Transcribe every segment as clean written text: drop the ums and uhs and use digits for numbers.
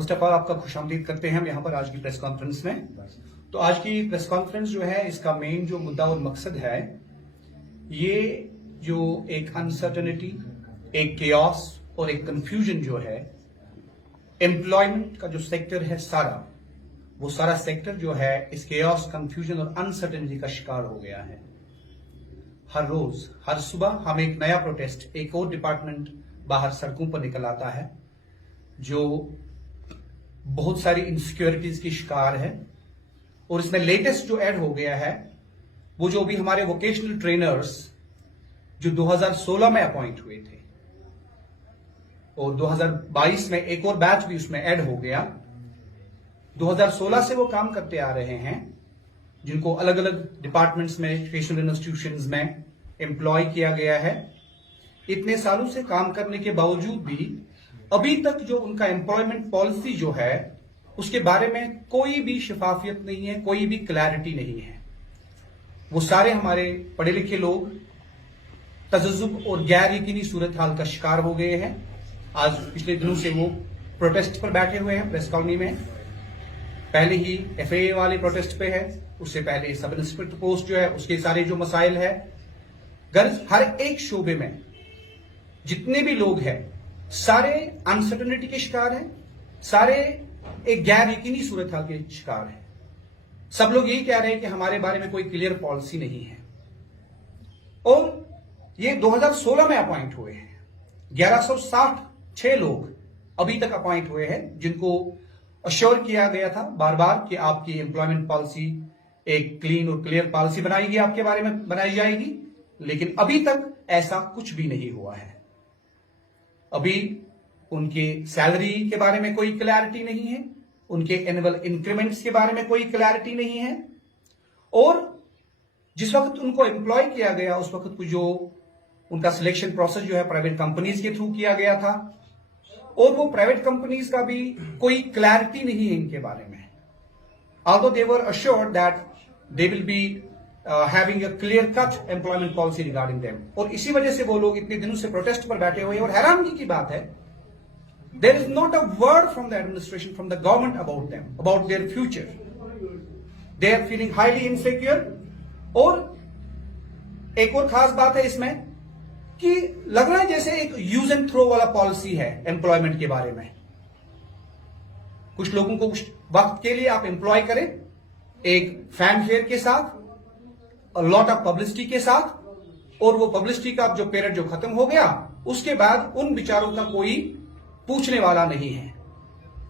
First of all आपका खुशामदीद करते हैं हम यहाँ पर आज की प्रेस कॉन्फ्रेंस में। तो आज की प्रेस कॉन्फ्रेंस जो है इसका मेन जो मुद्दा और मकसद है, ये जो एक अनसर्टेनिटी, एक केओस और एक कंफ्यूजन जो है, एम्प्लॉयमेंट का जो सेक्टर है सारा, वो सारा सेक्टर जो है इस केओस, कंफ्यूजन और अनसर्टेनिटी का शिकार हो गया है। हर रोज हर सुबह हम एक नया प्रोटेस्ट, एक और डिपार्टमेंट बाहर सड़कों पर निकल आता है जो बहुत सारी इनसिक्योरिटीज की शिकार है। और इसमें लेटेस्ट जो ऐड हो गया है वो जो भी हमारे वोकेशनल ट्रेनर्स जो 2016 में अपॉइंट हुए थे और 2022 में एक और बैच भी उसमें ऐड हो गया। 2016 से वो काम करते आ रहे हैं, जिनको अलग अलग डिपार्टमेंट्स में, एजुकेशनल इंस्टीट्यूशंस में एम्प्लॉय किया गया है। इतने सालों से काम करने के बावजूद भी अभी तक जो उनका एम्प्लॉयमेंट पॉलिसी जो है उसके बारे में कोई भी शफाफियत नहीं है, कोई भी क्लैरिटी नहीं है। वो सारे हमारे पढ़े लिखे लोग तजज्जुब और गैर यकीनी सूरत हाल का शिकार हो गए हैं। आज पिछले दिनों से वो प्रोटेस्ट पर बैठे हुए हैं प्रेस कॉलोनी में। पहले ही FAA वाले प्रोटेस्ट पे है, उससे पहले सब इंस्पेक्टर पोस्ट जो है उसके सारे जो मसाइल है। गर्ज हर एक शोबे में जितने भी लोग हैं सारे अनसर्टेनिटी के शिकार हैं, सारे एक गैर यकीनी सूरत हाल के शिकार हैं। सब लोग यही कह रहे हैं कि हमारे बारे में कोई क्लियर पॉलिसी नहीं है। और ये 2016 में अपॉइंट हुए हैं। 1166 लोग अभी तक अपॉइंट हुए हैं, जिनको अश्योर किया गया था बार बार कि आपकी एम्प्लॉयमेंट पॉलिसी एक क्लीन और क्लियर पॉलिसी बनाएगी, आपके बारे में बनाई जाएगी। लेकिन अभी तक ऐसा कुछ भी नहीं हुआ है। अभी उनके सैलरी के बारे में कोई क्लैरिटी नहीं है, उनके एनुअल इंक्रीमेंट्स के बारे में कोई क्लैरिटी नहीं है। और जिस वक्त उनको एम्प्लॉय किया गया उस वक्त जो उनका सिलेक्शन प्रोसेस जो है प्राइवेट कंपनीज के थ्रू किया गया था, और वो प्राइवेट कंपनीज का भी कोई क्लैरिटी नहीं है इनके बारे में। although they were assured that they will be having a clear cut employment policy regarding them। और इसी वजह से वो लोग इतने दिनों से प्रोटेस्ट पर बैठे हुए हैं। और हैरानगी की बात है, there is not a word from the administration, from the government about them, about their future। they are feeling highly insecure। और एक और खास बात है इसमें कि लग रहा है जैसे एक यूज एंड थ्रो वाला पॉलिसी है एम्प्लॉयमेंट के बारे में। कुछ लोगों को कुछ वक्त के लिए आप एम्प्लॉय करें एक फैनफेयर के साथ, लॉट ऑफ पब्लिसिटी के साथ, और वो पब्लिसिटी का जो पीरियड जो खत्म हो गया उसके बाद उन विचारों का कोई पूछने वाला नहीं है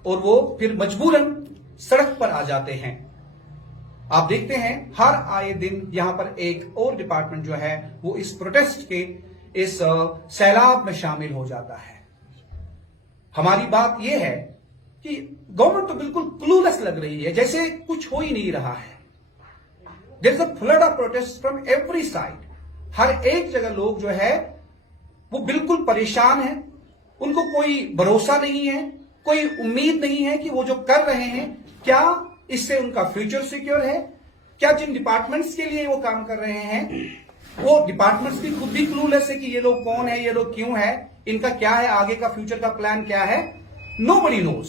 और वो फिर मजबूरन सड़क पर आ जाते हैं। आप देखते हैं हर आए दिन यहां पर एक और डिपार्टमेंट जो है वो इस प्रोटेस्ट के इस सैलाब में शामिल हो जाता है। हमारी बात यह है कि गवर्नमेंट तो बिल्कुल क्लूलेस लग रही है, जैसे कुछ हो ही नहीं रहा है। There is a flood of protest from every side. हर एक जगह लोग जो है वो बिल्कुल परेशान हैं, उनको कोई भरोसा नहीं है, कोई उम्मीद नहीं है कि वो जो कर रहे हैं क्या इससे उनका फ्यूचर सिक्योर है, क्या जिन डिपार्टमेंट्स के लिए वो काम कर रहे हैं वो डिपार्टमेंट्स भी खुद भी क्लूलेस है कि ये लोग कौन है, ये लोग क्यों है, इनका क्या है, आगे का फ्यूचर का प्लान क्या है। Nobody knows.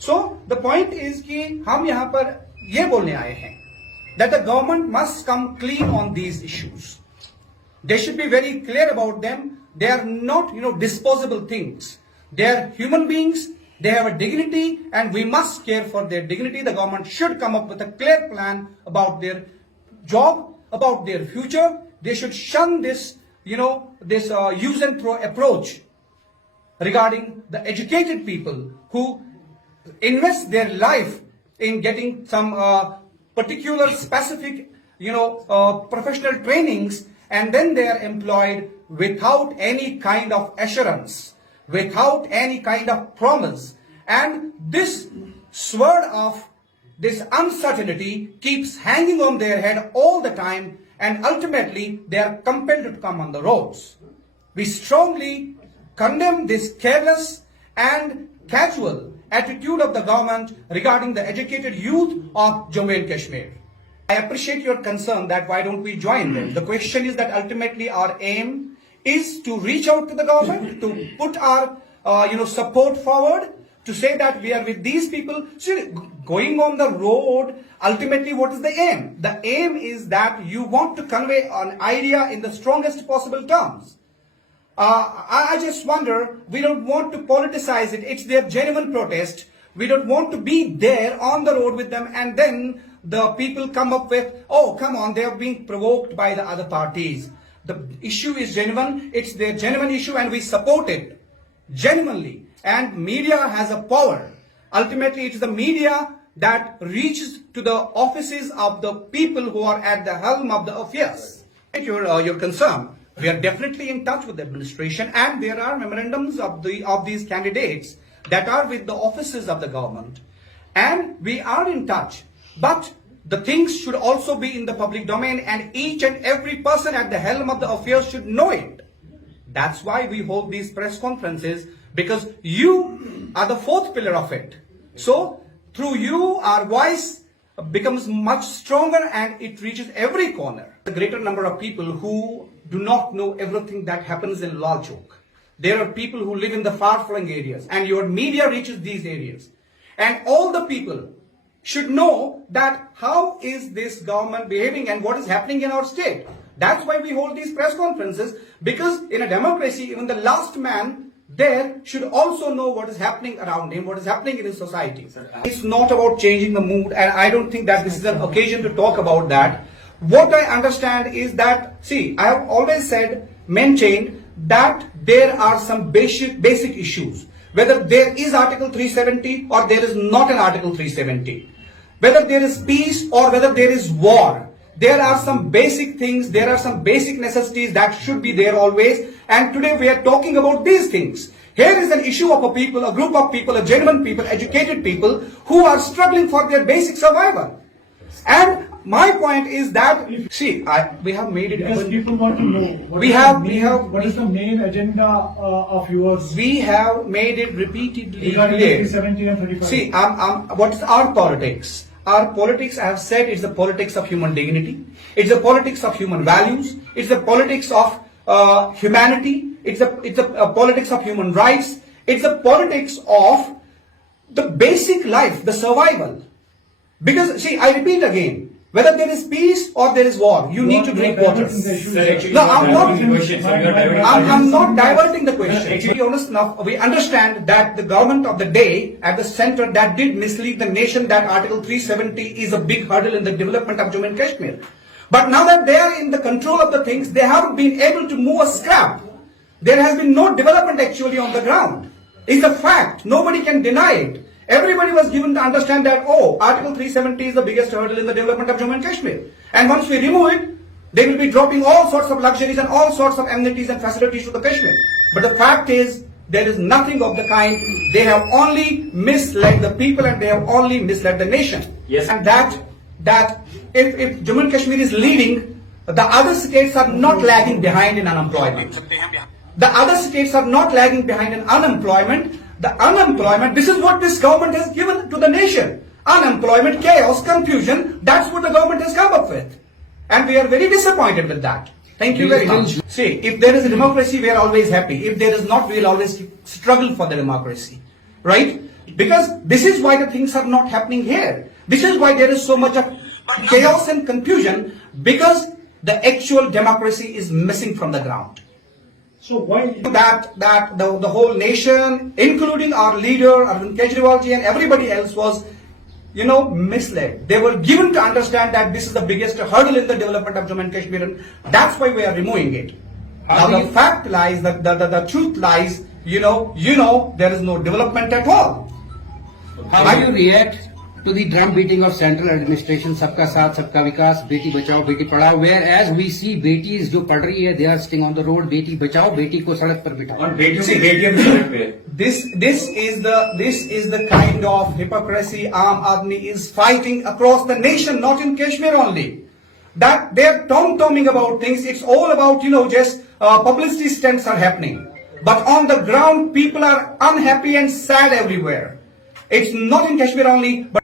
So the point is कि हम यहां पर ये बोलने आए हैं that the government must come clean on these issues। They should be very clear about them। They are not, disposable things। They are human beings। They have a dignity and we must care for their dignity। The government should come up with a clear plan about their job, about their future। They should shun this, this use and throw approach regarding the educated people who invest their life in getting some particular specific professional trainings, and then they are employed without any kind of assurance, without any kind of promise, and this sword of this uncertainty keeps hanging on their head all the time, and ultimately they are compelled to come on the roads। We strongly condemn this careless and casual attitude of the government regarding the educated youth of Jammu and Kashmir। I appreciate your concern that why don't we join them। The question is that ultimately our aim is to reach out to the government, to put our support forward to say that we are with these people. See, going on the road, ultimately what is the aim? The aim is that you want to convey an idea in the strongest possible terms. I just wonder, we don't want to politicize it. It's their genuine protest. We don't want to be there on the road with them, and then the people come up with, oh, come on, they are being provoked by the other parties. The issue is genuine. It's their genuine issue, and we support it genuinely. And media has a power. Ultimately, it's the media that reaches to the offices of the people who are at the helm of the affairs. Your concern. We are definitely in touch with the administration, and there are memorandums of these candidates that are with the offices of the government, and we are in touch. But the things should also be in the public domain, and each and every person at the helm of the affairs should know it. That's why we hold these press conferences, because you are the fourth pillar of it. So through you, our voice becomes much stronger, and it reaches every corner. The greater number of people who do not know everything that happens in Lal Chowk. There are people who live in the far-flung areas, and your media reaches these areas. And all the people should know that how is this government behaving and what is happening in our state. That's why we hold these press conferences, because in a democracy, even the last man there should also know what is happening around him, what is happening in his society. It's not about changing the mood, and I don't think that this is an occasion to talk about that. What I understand is that, see, I have always maintained that there are some basic issues. Whether there is Article 370 or there is not an Article 370. Whether there is peace or whether there is war. There are some basic things, there are some basic necessities that should be there always. And today we are talking about these things. Here is an issue of a people, a group of people, a genuine people, educated people who are struggling for their basic survival. And my point is that, see, we have made it. Because people want to know. What is the main agenda of yours? We have made it repeatedly regarding clear. 370 and 35. See, what's our politics? Our politics, I have said, is the politics of human dignity. It's the politics of human values. It's the politics of humanity. It's a politics of human rights. It's the politics of the basic life, the survival. Because, see, I repeat again, whether there is peace or there is war, you need to drink water. No, I'm not diverting the question. To be honest enough, we understand that the government of the day at the center that did mislead the nation that Article 370 is a big hurdle in the development of Jammu and Kashmir. But now that they are in the control of the things, they haven't been able to move a scrap. There has been no development actually on the ground. It's a fact. Nobody can deny it. Everybody was given to understand that, oh, Article 370 is the biggest hurdle in the development of Jammu and Kashmir. And once we remove it, they will be dropping all sorts of luxuries and all sorts of amenities and facilities to the Kashmir. But the fact is, there is nothing of the kind. They have only misled the people, and they have only misled the nation. Yes. And that if Jammu and Kashmir is leading, the other states are not lagging behind in unemployment. The other states are not lagging behind in unemployment. The unemployment, this is what this government has given to the nation. Unemployment, chaos, confusion, that's what the government has come up with. And we are very disappointed with that. Thank you very much. See, if there is a democracy, we are always happy. If there is not, we will always struggle for the democracy. Right? Because this is why the things are not happening here. This is why there is so much of chaos and confusion, because the actual democracy is missing from the ground. So why that the whole nation, including our leader Arvind Kejriwal ji and everybody else, was misled. They were given to understand that this is the biggest hurdle in the development of Jammu and Kashmir, and that's why we are removing it. Now the fact lies, the truth lies, there is no development at all. How do you react to the drum beating of central administration, सबका साथ सबका विकास, Beti Bachao Beti Padhao, whereas we see बेटीज जो पढ़ रही है, they are sitting on the road, Beti Bachao Beti को सड़क पर बिठाओ. और बेटियों की बेटियां भी सड़क पे. This is the kind of hypocrisy Aam Aadmi is fighting across the nation, not in Kashmir only. That they're tom-tomming about things. It's all about just publicity stunts are happening. But on the ground, people are unhappy and sad everywhere. It's not in Kashmir only, but